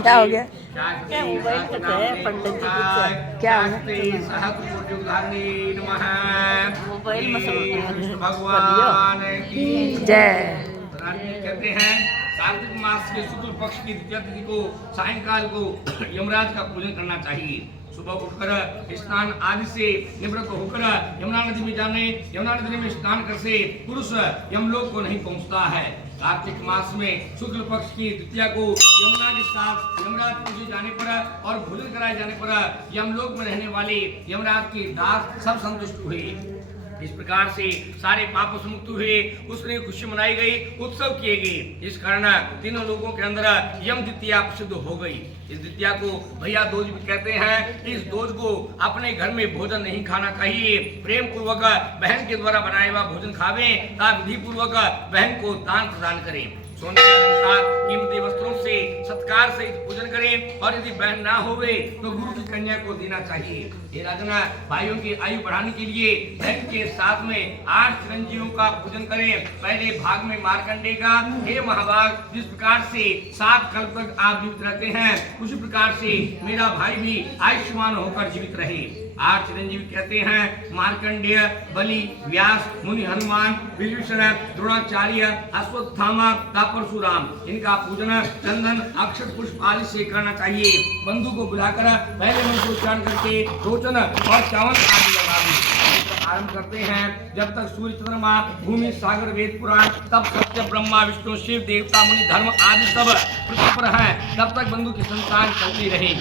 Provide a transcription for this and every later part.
क्या हो गया? क्या मोबाइल करते हैं पंडित जी कुछ क्या मोबाइल भगवान की जय। कहते हैं कार्तिक मास के शुक्ल पक्ष की द्वितीया तिथि को सायंकाल को यमराज का पूजन करना चाहिए। सुबह उठकर स्नान आदि से निवृत्त होकर यमुना नदी में जाने, यमुना नदी में स्नान कर से पुरुष यमलोक को नहीं पहुंचता है। कार्तिक मास में शुक्ल पक्ष की द्वितीया को यमुना के साथ यमराज पूजे जाने पर और भोजन कराए जाने पर यमलोक में रहने वाले यमराज के दास सब संतुष्ट हुए। इस प्रकार से सारे पापों से मुक्त हुए, उसने खुशी मनाई गई, उत्सव किए गए। इस कारण तीनों लोगों के अंदर यम द्वितीया प्रसिद्ध हो गई। इस द्वितीया को भैया दोज भी कहते हैं। इस दोज को अपने घर में भोजन नहीं खाना चाहिए, प्रेम पूर्वक बहन के द्वारा बनाया हुआ भोजन खावे तथा विधि पूर्वक बहन को दान प्रदान करें। सोने के अनुसार कीमती वस्त्रों से सत्कार से पूजन करें और यदि बहन ना होवे तो गुरु की कन्या को देना चाहिए। ये राजना भाइयों की आयु बढ़ाने के लिए बहन के साथ में 8 चिरंजीवों का पूजन करें। पहले भाग में मार्कंडेय का, हे महाभाग, जिस प्रकार से 7 कल्प तक आप जीवित रहते हैं उसी प्रकार से मेरा भाई भी आयुष्मान होकर जीवित रहे। 8 चिरंजीवी कहते हैं मार्कंडेय, बलि, व्यास, मुनि हनुमान, विभीषण, द्रोणाचार्य, अश्वत्थामा, परशुराम। इनका पूजन चंदन, अक्षत, पुष्प आदि से करना चाहिए। बंधु को बुलाकर पहले मंत्रोच्चारण करके रोचन और चावल आदि लगावे। आरंभ करते हैं जब तक सूर्य चंद्रमा भूमि सागर वेद पुराण तब सत्य ब्रह्मा विष्णु शिव देवता मुनि धर्म आदि सब पृथ्वी पर हैं तब तक बंधु की संतान चलती रहे।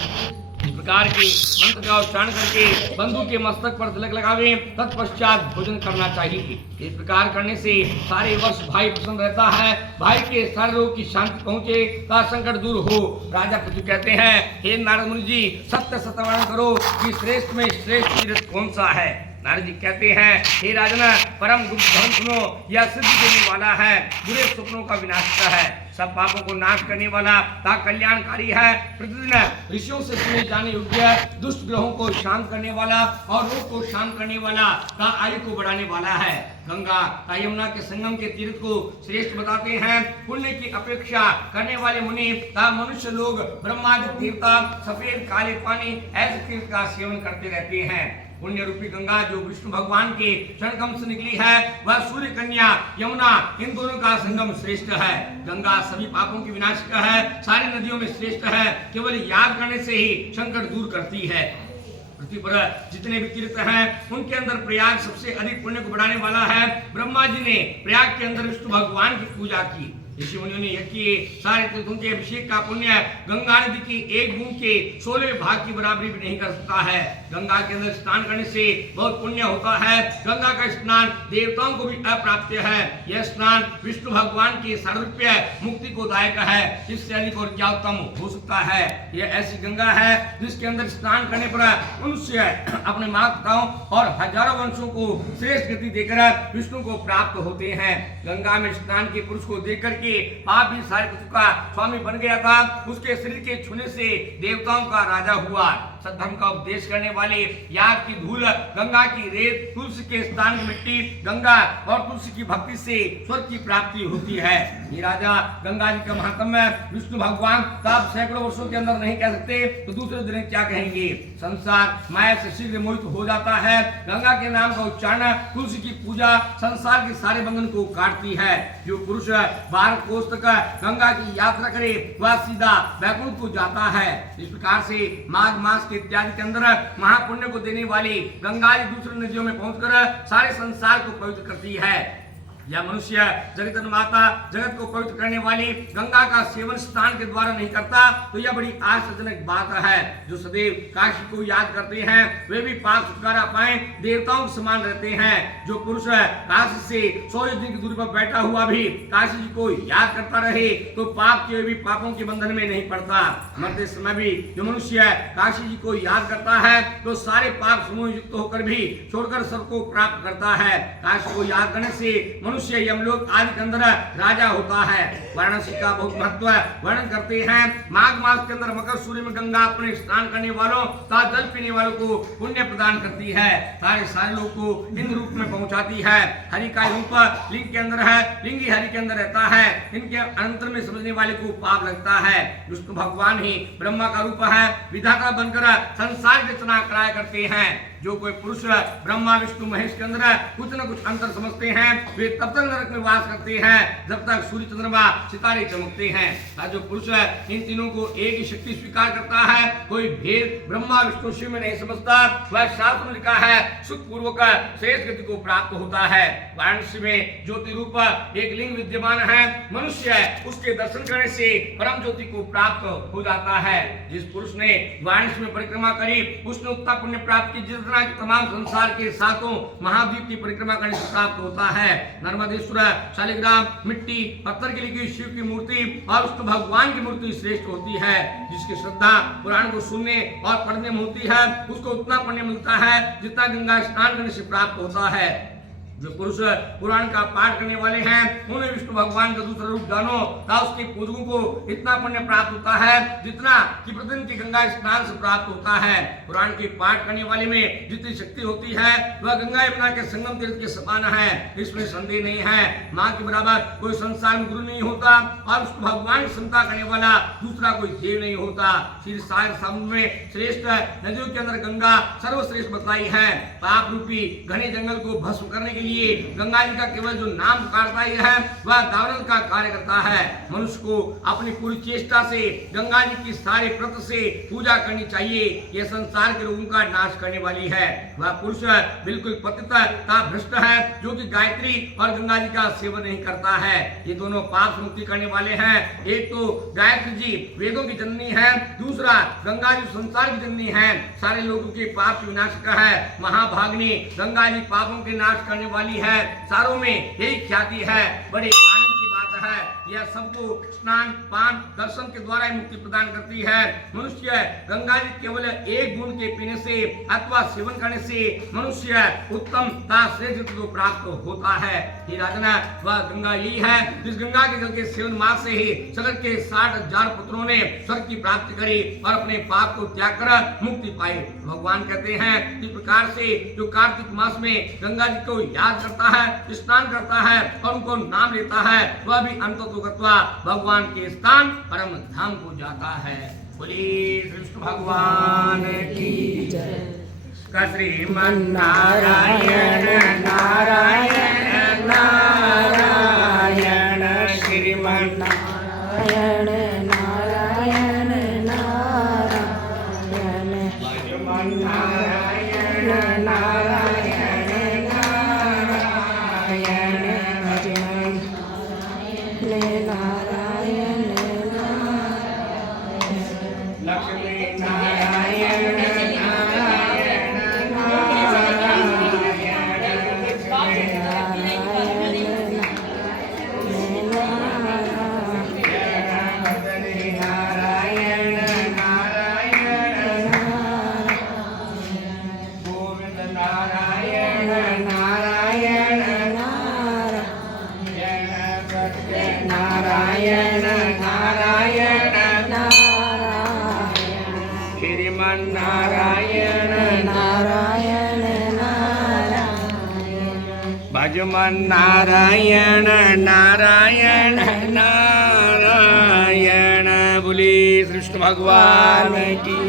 इस प्रकार के मंत्र का उच्चारण करके बंधु के मस्तक पर तिलक लगावे, तत्पश्चात भोजन करना चाहिए। इस प्रकार करने से सारे वर्ष भाई प्रसन्न रहता है, भाई के सारे रोग की शांति पहुँचे का संकट दूर हो। राजा पृथ्वी कहते हैं, हे नारद मुनि जी, सत्य सत्यवान करो कि श्रेष्ठ में श्रेष्ठ तीर्थ कौन सा है। नारद जी कहते हैं, हे राजन, परम गुप्त धर्म सुनो, यह सिद्धि देने वाला है, बुरे स्वप्नों का विनाशक है, सब पापों को नाश करने वाला ता कल्याणकारी है, प्रतिदिन ऋषियों से सुने जाने योग्य, दुष्ट ग्रहों को शांत करने वाला और रोग को शांत करने वाला ता आयु को बढ़ाने वाला है। गंगा ता यमुना के संगम के तीर्थ को श्रेष्ठ बताते हैं। पुण्य की अपेक्षा करने वाले मुनि ता मनुष्य लोग ब्रह्मादि देवता सफेद काले पानी ऐसे तीर्थ का सेवन करते रहते हैं। पुण्य रूपी गंगा जो विष्णु भगवान के चरणकम से निकली है वह सूर्य कन्या यमुना इन दोनों का संगम श्रेष्ठ है। गंगा सभी पापों की विनाशक है, सारी नदियों में श्रेष्ठ है, केवल याद करने से ही संकट दूर करती है। पृथ्वी पर जितने भी तीर्थ हैं उनके अंदर प्रयाग सबसे अधिक पुण्य को बढ़ाने वाला है। ब्रह्मा जी ने प्रयाग के अंदर विष्णु भगवान की पूजा की, ऋषि मुनियों ने यह किए। सारे तीर्थों के अभिषेक का पुण्य गंगा नदी की एक बूंद के 16वें भाग की बराबरी भी नहीं कर सकता है। गंगा के अंदर स्नान करने से बहुत पुण्य होता है। गंगा का स्नान देवताओं को भी अप्राप्य है। यह स्नान विष्णु भगवान की सारूप्य मुक्ति को दायक है। इससे अधिक और क्या उत्तम हो सकता है। यह ऐसी गंगा है जिसके अंदर स्नान करने पर मनुष्य अपने माताओं और हजारों वंशों को श्रेष्ठ गति देकर विष्णु को प्राप्त होते हैं। गंगा में स्नान के पुरुष को देख करके पाप भी सारे पृथ्वी का स्वामी बन गया था। उसके शरीर के छूने से देवताओं का राजा हुआ। सद्धर्म का उपदेश करने वाले याग की धूल, गंगा की रेत, तुलसी के स्थान की मिट्टी, गंगा और तुलसी की भक्ति से स्वर्ग की प्राप्ति होती है। ये राजा गंगा जी का महात्म्य विष्णु भगवान आप सैकड़ों वर्षों के अंदर नहीं कह सकते तो दूसरे दिन क्या कहेंगे। संसार माया से शीघ्र मोहित हो जाता है। गंगा के नाम का उच्चारण, तुलसी की पूजा संसार के सारे बंधन को काटती है। जो पुरुष 12 कोस तक गंगा की यात्रा करे वह सीधा वैकुंठ को जाता है। इस प्रकार से माघ मास के इत्यादि के अंदर महापुण्य को देने वाली गंगा जी दूसरी नदियों में पहुंचकर सारे संसार को पवित्र करती है। या मनुष्य जगत माता जगत को पवित्र करने वाली गंगा का सेवन स्नान के द्वारा नहीं करता तो यह बड़ी आश्चर्यजनक बात है। जो सदैव काशी को याद करते हैं वे भी पाप छुटकारा पाए, देवताओं के समान रहते हैं। जो पुरुष काशी से 100 योजन की दूरी पर बैठा हुआ भी काशी जी को याद करता रहे तो पाप के भी पापों के बंधन में नहीं पड़ता। मरते समय भी जो मनुष्य काशी जी को याद करता है तो सारे पाप समूह युक्त होकर भी छोड़कर सबको प्राप्त करता है। काशी को याद करने से मनुष्य यमलोक आदि के अंदर राजा होता है। वाराणसी का बहुत महत्व वर्णन करते हैं। माघ मास के अंदर मकर सूर्य में गंगा अपने स्नान करने वालों तथा जल पीने वालों को पुण्य प्रदान करती है, सारे लोगों को हिंद रूप में पहुंचाती है। हरि का रूप लिंग के अंदर है, लिंग ही हरि के अंदर रहता है। इनके अंतर में समझने वाले को पाप लगता है। विष्णु भगवान ही ब्रह्मा का रूप है, विधाता बनकर संसार की रचना कराया करते हैं। जो कोई पुरुष ब्रह्मा विष्णु महेश के अंदर कुछ न कुछ अंतर समझते हैं, वे तब तक नरक में वास करते हैं जब तक सूर्य चंद्रमा सितारे चमकते हैं। जो पुरुष इन तीनों को एक ही शक्ति स्वीकार करता है, कोई भेद ब्रह्मा विष्णु शिव में नहीं समझता, वह शास्त्र में लिखा है सुख पूर्वक श्रेष्ठ गति को प्राप्त होता है। वाराणसी में ज्योति रूप एक लिंग विद्यमान है, मनुष्य उसके दर्शन करने से परम ज्योति को प्राप्त हो जाता है। जिस पुरुष ने वाराणसी में परिक्रमा करी उसने उतना पुण्य प्राप्त की जितना तमाम संसार के सातों महाद्वीप की परिक्रमा करने से प्राप्त होता है। नर्मदेश्वर, शालिग्राम, मिट्टी, पत्थर की लिखी शिव की मूर्ति और विष्णु भगवान की मूर्ति श्रेष्ठ होती है। जिसकी श्रद्धा पुराण को सुनने और पढ़ने में होती है उसको उतना पुण्य मिलता है जितना गंगा स्नान करने से प्राप्त होता है। जो पुरुष पुराण का पाठ करने वाले हैं उन्हें विष्णु भगवान का दूसरा रूप जानो तथा उसके पूजकों को इतना पुण्य प्राप्त होता है जितना कि प्रतिदिन की गंगा स्नान से प्राप्त होता है। पुराण के पाठ करने वाले में जितनी शक्ति होती है वह गंगा यमुना के संगम तीर्थ के समान है, इसमें संदेह नहीं है। माँ के बराबर कोई संसार में गुरु नहीं होता और विष्णु भगवान की क्षमता करने वाला दूसरा कोई देव नहीं होता। श्री सागर समुद्र में श्रेष्ठ नदियों के अंदर गंगा सर्वश्रेष्ठ बताई है। पाप रूपी घने जंगल को भस्म करने के लिए गंगा जी का केवल जो नाम पुकारता ही है वह दावनल का कार्य करता है। मनुष्य को अपनी पूरी चेष्टा से गंगा जी की सारे व्रत से पूजा करनी चाहिए। यह संसार के रोगों का नाश करने वाली है। वह पुरुष बिल्कुल पतित तथा भ्रष्ट है जो कि गायत्री और गंगा जी का सेवन नहीं करता है। ये दोनों पाप से मुक्ति करने वाले हैं। एक तो गायत्री जी वेदों की जननी है, दूसरा गंगा जी संसार की जननी है, सारे लोगों के पाप की विनाशक है। महाभागिनी गंगा जी पापों के नाश करने वाली है। सारों में यही ख्याति है। बड़े आनंद की बात है। यह सबको स्नान पान दर्शन के द्वारा ही मुक्ति प्रदान करती है। मनुष्य गंगा जी केवल एक बूंद के पीने से अथवा सेवन करने से मनुष्य उत्तम तथा श्रेष्ठ को प्राप्त होता है। ये राजना वह गंगा यही है जिस गंगा के जल के सेवन मात्र से ही जगत के 60,000 पुत्रों ने स्वर्ग की प्राप्ति करी और अपने पाप को त्याग कर मुक्ति पाई। भगवान कहते हैं इस प्रकार से जो कार्तिक मास में गंगा जी को याद करता है, स्नान करता है और उनको नाम लेता है वह भी अंततोगत्वा भगवान के स्थान परम धाम को जाता है। बोलिए कृष्ण भगवान की जय। श्रीमन नारायण नारायण नारायण श्रीमन नारायण नारायण नारायण श्रीमन नारायण नारायण नारायण भजन नारायण लक्ष्मी नारायण नारायण नारायण नारायण श्रीमन नारायण नारायण नारायण भजमन नारायण नारायण नारायण। बोली कृष्ण भगवान की